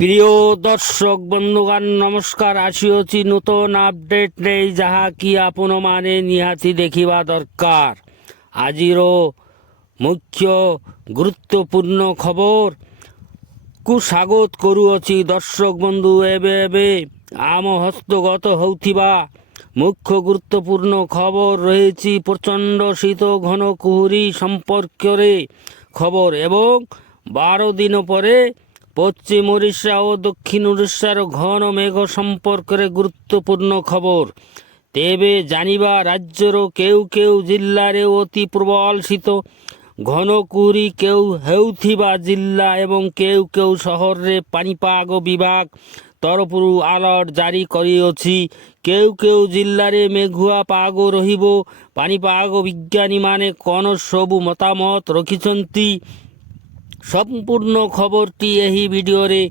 প্রিয় দর্শক বন্ধুগণ নমস্কার। আসিଅছি নূতন আপডেট নেই ଯାହାକି ଆପଣମାନେ ନିହାତି ଦେଖିବା ଦରକାର। ଆଜିର ମୁଖ୍ୟ ଗୁରୁତ୍ୱପୂର୍ଣ୍ଣ ଖବରକୁ ସ୍ୱାଗତ କରୁଅଛି। ଦର୍ଶକ ବନ୍ଧୁ, ଏବେ ଆମ ହସ୍ତଗତ ହେଉଥିବା ମୁଖ୍ୟ ଗୁରୁତ୍ୱପୂର୍ଣ୍ଣ ଖବର ରହିଛି ପ୍ରଚଣ୍ଡ ଶୀତ ଘନ କୁହୁଡ଼ି ସମ୍ପର୍କରେ ଖବର ଏବଂ 12 ଦିନ ପରେ পশ্চিম ওড়িশা ও দক্ষিণ ওড়িশার ঘন মেঘ সম্পর্কে গুরুত্বপূর্ণ খবর। তেবে জানিবা রাজ্যর কেউ কেউ জিল্লারে অতি প্রবল শীত ঘন কুহুড়ি কেউ ହେଉଥିବା ଜିଲ୍ଲା ଏବଂ କେଉଁ କେଉଁ ସହରରେ ପାଣିପାଗ ବିଭାଗ ତରଫରୁ ଆଲର୍ଟ ଜାରି କରିଅଛି। କେଉଁ କେଉଁ ଜିଲ୍ଲାରେ ମେଘୁଆ ପାଗ ରହିବ, ପାଣିପାଗ ବିଜ୍ଞାନୀମାନେ କ'ଣ ସବୁ ମତାମତ ରଖିଛନ୍ତି, সম্পূর্ণ খবরটি এই ভিডিওরে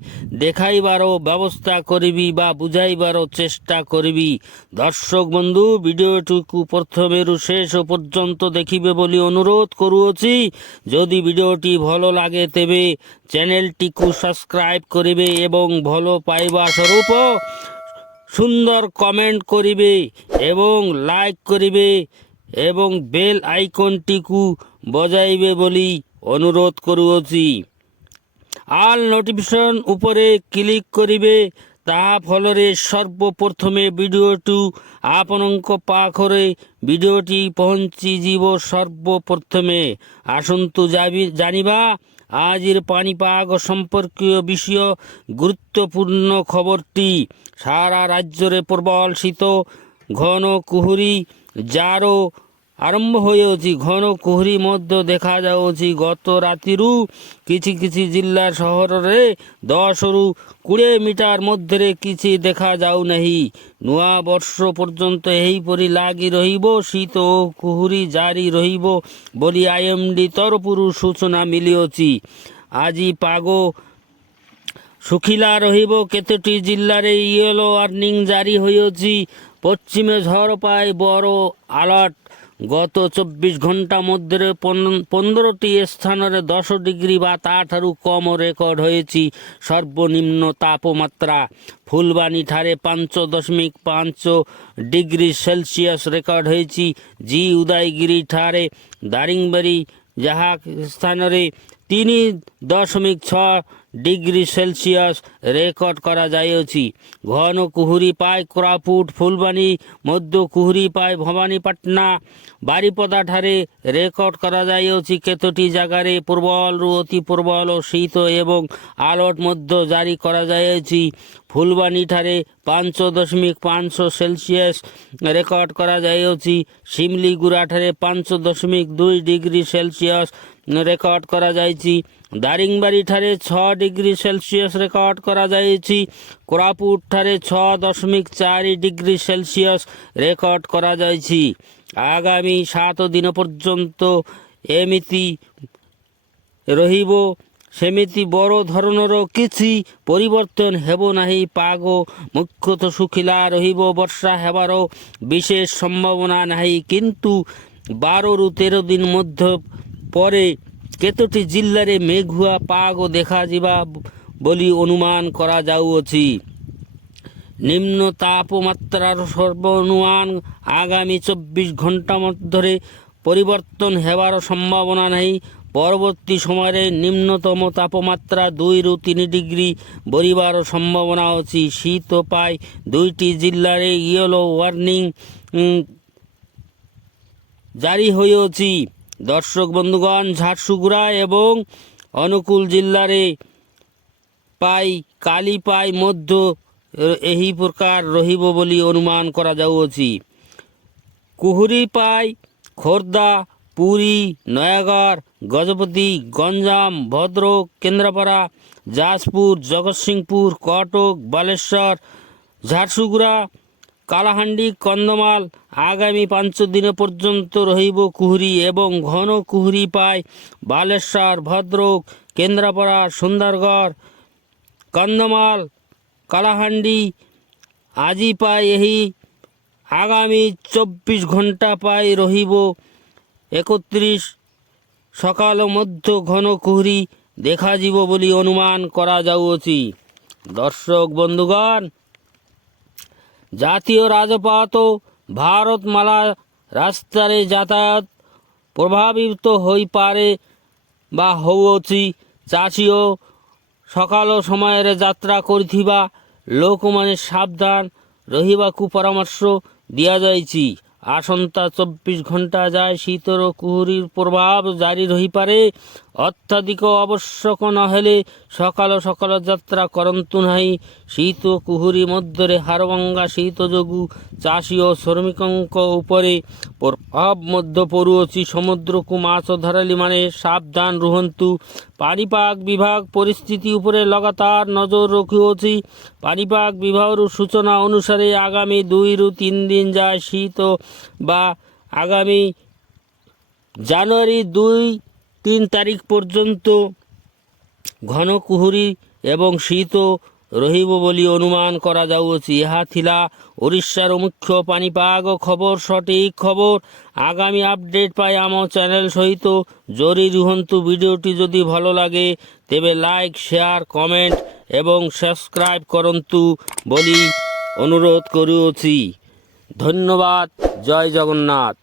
দেখাইবার ব্যবস্থা করিবি বা বুঝাইবার চেষ্টা করিবি। দর্শক বন্ধু, ভিডিওটিকে প্রথমেরু শেষ পর্যন্ত দেখিবে বলি অনুরোধ করুଅছি। যদি ভিডিওটি ভালো লাগে তেবে চ্যানেলটিকে সাবস্ক্রাইব করিবে এবং ভালো পাইবা স্বরূপ সুন্দর কমেন্ট করিবে এবং লাইক করিবে এবং বেল আইকনটিকে বজাইবে বলি অনুরোধ করুଅছি। আল নোটিফিকেশন উপরে ক্লিক করিবে, তাহা ফলরে সর্বপ্রথমে ভিডিওটি ଆପଣଙ୍କ ପାଖରେ ଭିଡ଼ିଓଟି ପହଞ୍ଚିଯିବ ସର୍ବପ୍ରଥମେ। ଆସନ୍ତୁ ଜାଣିବା ଆଜିର ପାଣିପାଗ ସମ୍ପର୍କୀୟ ବିଷୟ ଗୁରୁତ୍ୱପୂର୍ଣ୍ଣ ଖବରଟି। ସାରା ରାଜ୍ୟରେ ପ୍ରବଳ ଶୀତ ଘନ କୁହୁଡ଼ି ଯାର ଆରମ୍ଭ ହୋଇଅଛି। ଘନ କୁହୁଡ଼ି ମଧ୍ୟ ଦେଖାଯାଉଛି। ଗତ ରାତିରୁ କିଛି କିଛି ଜିଲ୍ଲା ସହରରେ 10ରୁ 20 ମିଟର ମଧ୍ୟରେ କିଛି ଦେଖାଯାଉନାହିଁ। ନୂଆ ବର୍ଷ ପର୍ଯ୍ୟନ୍ତ ଏହିପରି ଲାଗି ରହିବ। ଶୀତ ଓ କୁହୁଡ଼ି ଜାରି ରହିବ ବୋଲି ଆଇଏମ୍ଡି ତରଫରୁ ସୂଚନା ମିଳିଅଛି। ଆଜି ପାଗ ଶୁଖିଲା ରହିବ। କେତୋଟି ଜିଲ୍ଲାରେ ୟେଲୋ ୱାର୍ଣ୍ଣିଂ ଜାରି ହୋଇଅଛି। ପଶ୍ଚିମ ଝଡ଼ ପାଇଁ ବଡ଼ ଆଲର୍ଟ। গত 24 ঘণ্টা ମଧ୍ୟରେ 15টি স্থাନରେ 10 ডিগ্রি বা ତାଠାରୁ କମ୍ ରେକର୍ଡ ହୋଇଛି। ସର୍ବନିମ୍ନ ତାପମାତ୍ରା ଫୁଲବାଣୀଠାରେ 5.5 ଡିଗ୍ରୀ ସେଲସିୟସ୍ ରେକର୍ଡ ହୋଇଛି। ଉଦୟଗିରିଠାରେ ଦାରିଙ୍ଗବାଡ଼ି ଯାହା ସ୍ଥାନରେ 3.6 ডিগ্রি সেলসিয়াস রেকর্ড করা যাইଅଛି। ঘন কুহুড়ি পায় কোରାପୁଟ ফুলবাণী ମଧ୍ୟ କୁହୁଡ଼ି ପାଏ ଭବାନୀପାଟଣା ବାରିପଦାଠାରେ ରେକର୍ଡ କରାଯାଇଅଛି। କେତୋଟି ଜାଗାରେ ପ୍ରବଳରୁ ଅତି ପ୍ରବଳ ଶୀତ ଏବଂ ଆଲର୍ଟ ମଧ୍ୟ ଜାରି କରାଯାଇଛି। ଫୁଲବାଣୀଠାରେ 5.5 ସେଲସିୟସ୍ ରେକର୍ଡ କରାଯାଇଅଛି। ଶିମିଳିଗୁଡ଼ାଠାରେ 5.2 ডিগ্রি ସେଲସିୟସ୍ ରେକର୍ଡ କରାଯାଇଛି। ଦାରିଙ୍ଗବାଡ଼ିଠାରେ 6 ডিগ্রি ସେଲସିୟସ୍ ରେକର୍ଡ କରାଯାଇଛି। କୋରାପୁଟଠାରେ 6.4 ডিগ্রি ସେଲସିୟସ୍ ରେକର୍ଡ କରାଯାଇଛି। ଆଗାମୀ 7 ଦିନ ପର୍ଯ୍ୟନ୍ତ ଏମିତି ରହିବ। ସେମିତି ବଡ଼ ଧରଣର କିଛି ପରିବର୍ତ୍ତନ ହେବ ନାହିଁ। ପାଗ ମୁଖ୍ୟତଃ ଶୁଖିଲା ରହିବ। ବର୍ଷା ହେବାର ବିଶେଷ ସମ୍ଭାବନା ନାହିଁ, କିନ୍ତୁ 12ରୁ 13 ଦିନ ମଧ୍ୟ ପରେ କେତୋଟି ଜିଲ୍ଲାରେ ମେଘୁଆ ପାଗ ଦେଖାଯିବା ବୋଲି ଅନୁମାନ କରାଯାଉଅଛି। ନିମ୍ନ ତାପମାତ୍ରାର ସର୍ବନିମ୍ନ ଆଗାମୀ 24 ଘଣ୍ଟା ମଧ୍ୟରେ ପରିବର୍ତ୍ତନ ହେବାର ସମ୍ଭାବନା ନାହିଁ। ପରବର୍ତ୍ତୀ ସମୟରେ ନିମ୍ନତମ ତାପମାତ୍ରା 2ରୁ 3 ଡିଗ୍ରୀ ବଢ଼ିବାର ସମ୍ଭାବନା ଅଛି। ଶୀତ ପାଇଁ 2ଟି ଜିଲ୍ଲାରେ ୟେଲୋ ୱାର୍ଣ୍ଣିଂ ଜାରି ହୋଇଅଛି। দর্শক বন্ধুগণ, ঝারসুগুড়া এবং অনুকূল জিল্লারে পাই কালি পাই মধ্য ଏହି ପ୍ରକାର ରହିବ ବୋଲି ଅନୁମାନ କରାଯାଉଅଛି। କୁହୁଡ଼ି ପାଇ ଖୋର୍ଦ୍ଧା, ପୁରୀ, ନୟାଗଡ଼, ଗଜପତି, ଗଞ୍ଜାମ, ଭଦ୍ରକ, କେନ୍ଦ୍ରାପଡ଼ା, ଯାଜପୁର, ଜଗତସିଂହପୁର, କଟକ, ବାଲେଶ୍ୱର, ଝାରସୁଗୁଡ଼ା, କାଲାହାଣ୍ଡି, କନ୍ଧମାଳ ଆଗାମୀ 5 ଦିନ ପର୍ଯ୍ୟନ୍ତ ରହିବ କୁହୁଡ଼ି ଏବଂ ଘନ କୁହୁଡ଼ି ପାଇ ବାଲେଶ୍ୱର, ଭଦ୍ରକ, କେନ୍ଦ୍ରାପଡ଼ା, ସୁନ୍ଦରଗଡ଼, କନ୍ଧମାଳ, କାଲାହାଣ୍ଡି ଆଜି ପାଇ ଏହି ଆଗାମୀ 24 ଘଣ୍ଟା ପାଇ ରହିବ। 31 ସକାଳ ମଧ୍ୟ ଘନ କୁହୁଡ଼ି ଦେଖାଯିବ ବୋଲି ଅନୁମାନ କରାଯାଉଅଛି। দর্শক বন্ধুগণ, জাতীয় রাজপথ ও ভারতমালা রাস্তাରେ যাতায়াত ପ୍ରଭାବିତ ହୋଇପାରେ ବା ହେଉଅଛି। ଚାଷୀ ଓ ସକାଳ ସମୟରେ ଯାତ୍ରା କରୁଥିବା ଲୋକମାନେ ସାବଧାନ ରହିବାକୁ ପରାମର୍ଶ ଦିଆଯାଇଛି। ଆସନ୍ତା 24 ଘଣ୍ଟା ଯାଏ ଶୀତର କୁହୁଡ଼ି ପ୍ରଭାବ ଜାରି ରହିପାରେ। ଅତ୍ୟଧିକ ଆବଶ୍ୟକ ନହେଲେ ସକାଳ ସକାଳ ଯାତ୍ରା କରନ୍ତୁ ନାହିଁ। ଶୀତ କୁହୁଡ଼ି ମଧ୍ୟରେ ହାଡ଼ଭଙ୍ଗା ଶୀତ ଯୋଗୁଁ ଚାଷୀ ଓ ଶ୍ରମିକଙ୍କ ଉପରେ ପ୍ରଭାବ ମଧ୍ୟ ପଡ଼ୁଅଛି। ସମୁଦ୍ରକୁ ମାଛ ଧରାଳୀମାନେ ସାବଧାନ ରୁହନ୍ତୁ। ପାଣିପାଗ ବିଭାଗ ପରିସ୍ଥିତି ଉପରେ ଲଗାତାର ନଜର ରଖୁଅଛି। ପାଣିପାଗ ବିଭାଗର ସୂଚନା ଅନୁସାରେ ଆଗାମୀ 2ରୁ 3 ଦିନ ଯାଏ ଶୀତ ବା ଆଗାମୀ ଜାନୁଆରୀ 2-3 ତାରିଖ ପର୍ଯ୍ୟନ୍ତ ଘନ କୁହୁଡ଼ି ଏବଂ ଶୀତ ରହିବ ବୋଲି ଅନୁମାନ କରାଯାଉଅଛି। ଏହା ଥିଲା ଓଡ଼ିଶାର ମୁଖ୍ୟ ପାଣିପାଗ ଖବର। ସଠିକ୍ ଖବର ଆଗାମୀ ଅପଡେଟ୍ ପାଇଁ ଆମ ଚ୍ୟାନେଲ ସହିତ ଯୋଡ଼ି ରୁହନ୍ତୁ। ଭିଡ଼ିଓଟି ଯଦି ଭଲ ଲାଗେ ତେବେ ଲାଇକ୍, ସେୟାର, କମେଣ୍ଟ ଏବଂ ସବସ୍କ୍ରାଇବ୍ କରନ୍ତୁ ବୋଲି ଅନୁରୋଧ କରୁଅଛି। ଧନ୍ୟବାଦ। ଜୟ ଜଗନ୍ନାଥ।